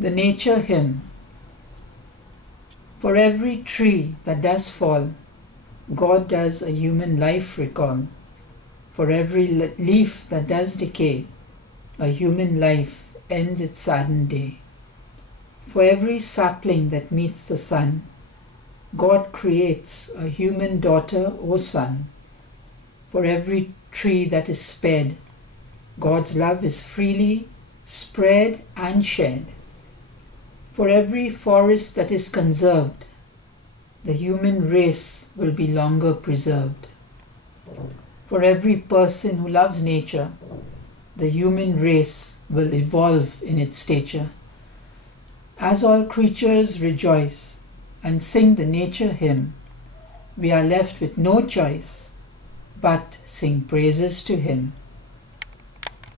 The Nature Hymn. For every tree that does fall, God does a human life recall. For every leaf that does decay, a human life ends its saddened day. For every sapling that meets the sun, God creates a human daughter or son. For every tree that is spared, God's love is freely spread and shed. For every forest that is conserved, the human race will be longer preserved. For every person who loves nature, the human race will evolve in its stature. As all creatures rejoice and sing the nature hymn, we are left with no choice but sing praises to Him.